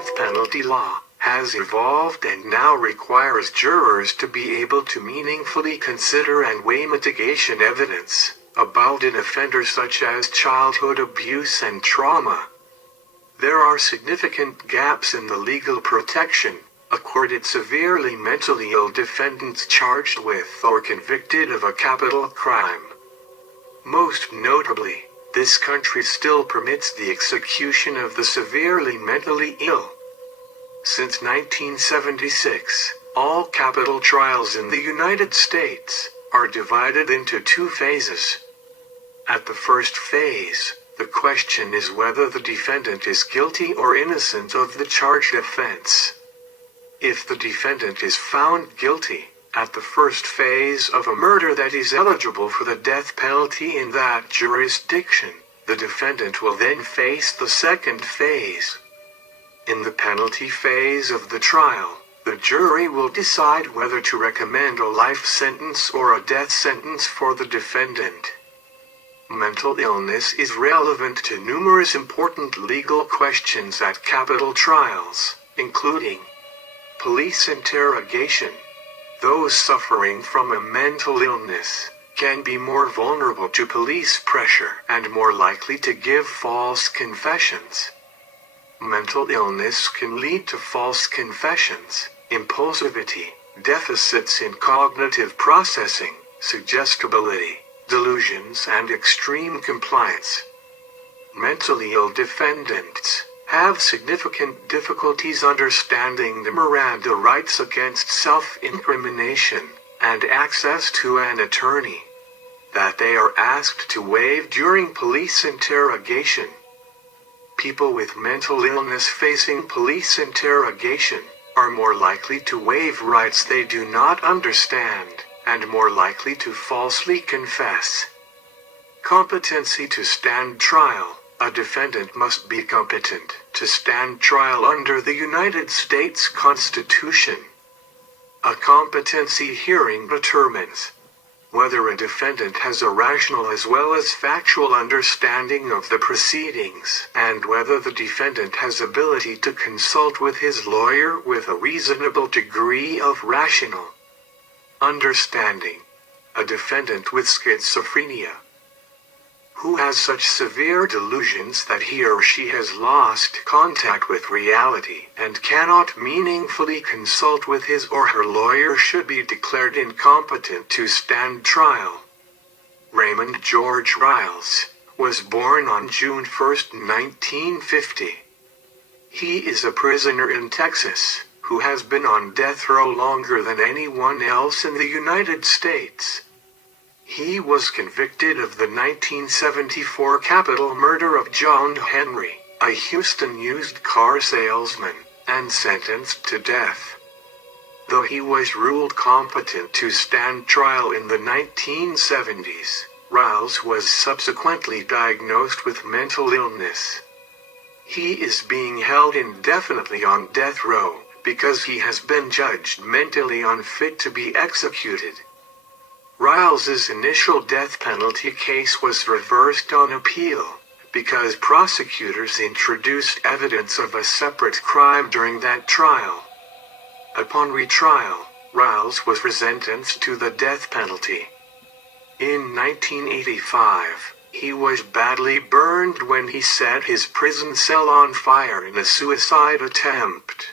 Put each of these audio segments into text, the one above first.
death penalty law has evolved and now requires jurors to be able to meaningfully consider and weigh mitigation evidence about an offender such as childhood abuse and trauma. There are significant gaps in the legal protection accorded severely mentally ill defendants charged with or convicted of a capital crime. Most notably, this country still permits the execution of the severely mentally ill. Since 1976, all capital trials in the United States are divided into two phases. At the first phase, the question is whether the defendant is guilty or innocent of the charged offense. If the defendant is found guilty, at the first phase of a murder that is eligible for the death penalty in that jurisdiction, the defendant will then face the second phase. In the penalty phase of the trial, the jury will decide whether to recommend a life sentence or a death sentence for the defendant. Mental illness is relevant to numerous important legal questions at capital trials, including police interrogation. Those suffering from a mental illness can be more vulnerable to police pressure and more likely to give false confessions. Mental illness can lead to false confessions, impulsivity, deficits in cognitive processing, suggestibility, delusions, and extreme compliance. Mentally ill defendants have significant difficulties understanding the Miranda rights against self-incrimination and access to an attorney that they are asked to waive during police interrogation. People with mental illness facing police interrogation are more likely to waive rights they do not understand, and more likely to falsely confess. Competency to stand trial. A defendant must be competent to stand trial under the United States Constitution. A competency hearing determines whether a defendant has a rational as well as factual understanding of the proceedings, and whether the defendant has ability to consult with his lawyer with a reasonable degree of rational understanding. A defendant with schizophrenia, who has such severe delusions that he or she has lost contact with reality and cannot meaningfully consult with his or her lawyer, should be declared incompetent to stand trial. Raymond George Riles was born on June 1, 1950. He is a prisoner in Texas who has been on death row longer than anyone else in the United States. He was convicted of the 1974 capital murder of John Henry, a Houston used car salesman, and sentenced to death. Though he was ruled competent to stand trial in the 1970s, Riles was subsequently diagnosed with mental illness. He is being held indefinitely on death row because he has been judged mentally unfit to be executed. Riles's initial death penalty case was reversed on appeal because prosecutors introduced evidence of a separate crime during that trial. Upon retrial, Riles was resentenced to the death penalty. In 1985, he was badly burned when he set his prison cell on fire in a suicide attempt.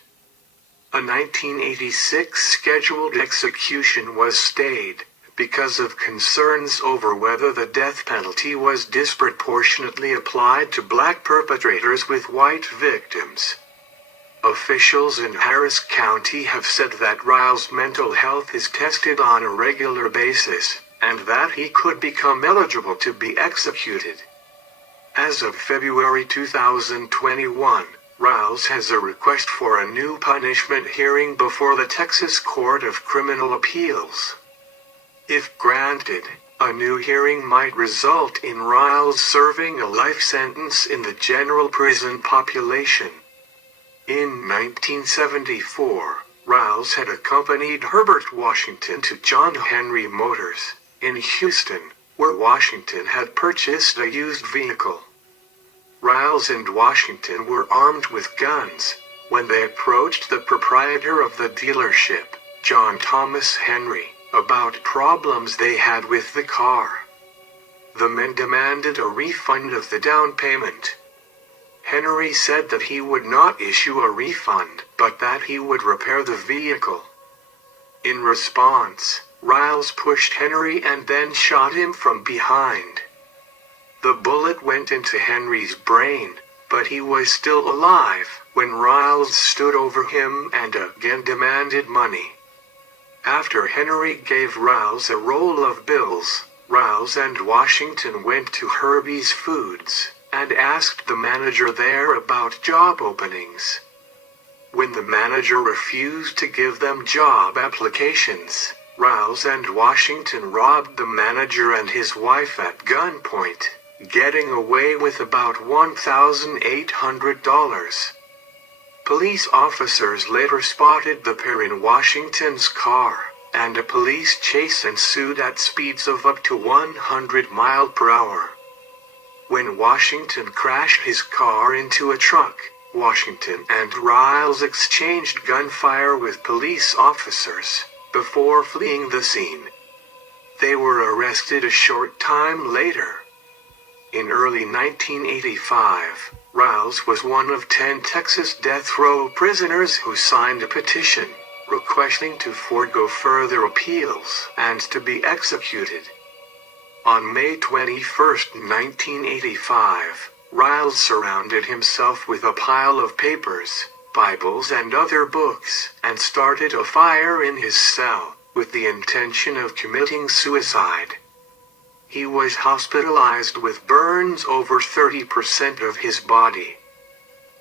A 1986 scheduled execution was stayed because of concerns over whether the death penalty was disproportionately applied to black perpetrators with white victims. Officials in Harris County have said that Riles' mental health is tested on a regular basis, and that he could become eligible to be executed. As of February 2021, Riles has a request for a new punishment hearing before the Texas Court of Criminal Appeals. If granted, a new hearing might result in Riles serving a life sentence in the general prison population. In 1974, Riles had accompanied Herbert Washington to John Henry Motors in Houston, where Washington had purchased a used vehicle. Riles and Washington were armed with guns, when they approached the proprietor of the dealership, John Thomas Henry, about problems they had with the car. The men demanded a refund of the down payment. Henry said that he would not issue a refund, but that he would repair the vehicle. In response, Riles pushed Henry and then shot him from behind. The bullet went into Henry's brain, but he was still alive when Riles stood over him and again demanded money. After Henry gave Riles a roll of bills, Riles and Washington went to Herbie's Foods and asked the manager there about job openings. When the manager refused to give them job applications, Riles and Washington robbed the manager and his wife at gunpoint, getting away with about $1,800. Police officers later spotted the pair in Washington's car, and a police chase ensued at speeds of up to 100 miles per hour. When Washington crashed his car into a truck, Washington and Riles exchanged gunfire with police officers before fleeing the scene. They were arrested a short time later. In early 1985, Riles was one of 10 Texas death row prisoners who signed a petition requesting to forego further appeals and to be executed. On May 21, 1985, Riles surrounded himself with a pile of papers, Bibles and other books, and started a fire in his cell, with the intention of committing suicide. He was hospitalized with burns over 30% of his body.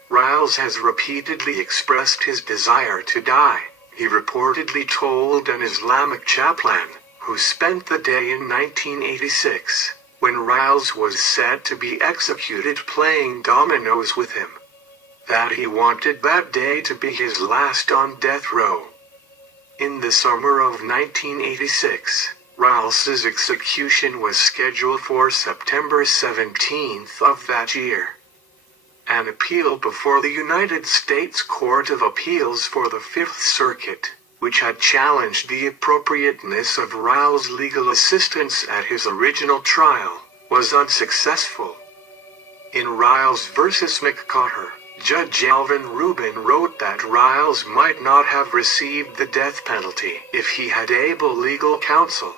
Riles has repeatedly expressed his desire to die, he reportedly told an Islamic chaplain, who spent the day in 1986, when Riles was said to be executed playing dominoes with him, that he wanted that day to be his last on death row. In the summer of 1986, Riles's execution was scheduled for September 17th of that year. An appeal before the United States Court of Appeals for the Fifth Circuit, which had challenged the appropriateness of Riles' legal assistance at his original trial, was unsuccessful. In Riles v. McCarter, Judge Alvin Rubin wrote that Riles might not have received the death penalty if he had able legal counsel.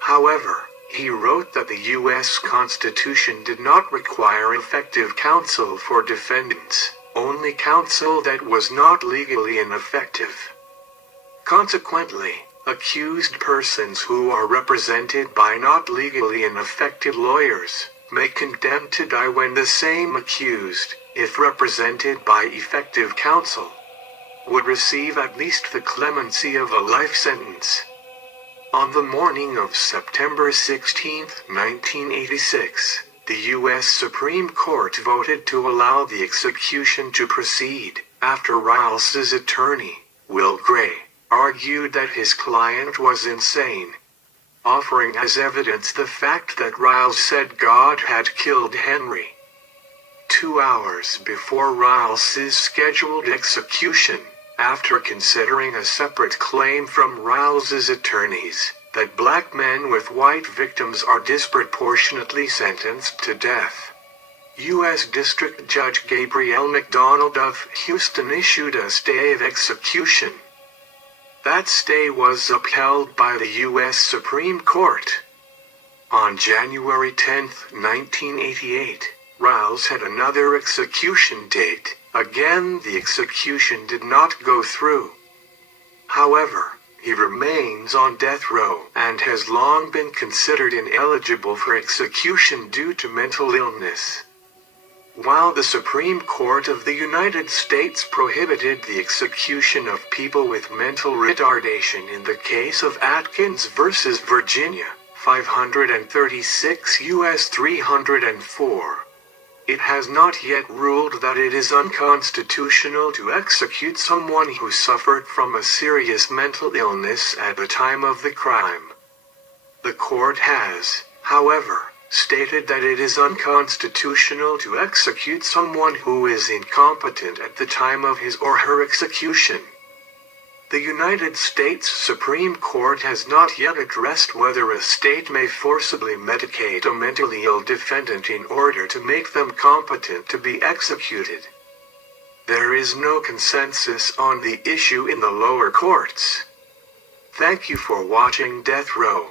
However, he wrote that the U.S. Constitution did not require effective counsel for defendants, only counsel that was not legally ineffective. Consequently, accused persons who are represented by not legally ineffective lawyers may condemn to die when the same accused, if represented by effective counsel, would receive at least the clemency of a life sentence. On the morning of September 16, 1986, the U.S. Supreme Court voted to allow the execution to proceed, after Riles's attorney, Will Gray, argued that his client was insane, offering as evidence the fact that Riles said God had killed Henry. 2 hours before Riles's scheduled execution, after considering a separate claim from Riles's attorneys, that black men with white victims are disproportionately sentenced to death, U.S. District Judge Gabriel McDonald of Houston issued a stay of execution. That stay was upheld by the U.S. Supreme Court. On January 10, 1988, Riles had another execution date. Again, the execution did not go through. However, he remains on death row and has long been considered ineligible for execution due to mental illness. While the Supreme Court of the United States prohibited the execution of people with mental retardation in the case of Atkins v. Virginia, 536 U.S. 304, it has not yet ruled that it is unconstitutional to execute someone who suffered from a serious mental illness at the time of the crime. The court has, however, stated that it is unconstitutional to execute someone who is incompetent at the time of his or her execution. The United States Supreme Court has not yet addressed whether a state may forcibly medicate a mentally ill defendant in order to make them competent to be executed. There is no consensus on the issue in the lower courts. Thank you for watching Death Row.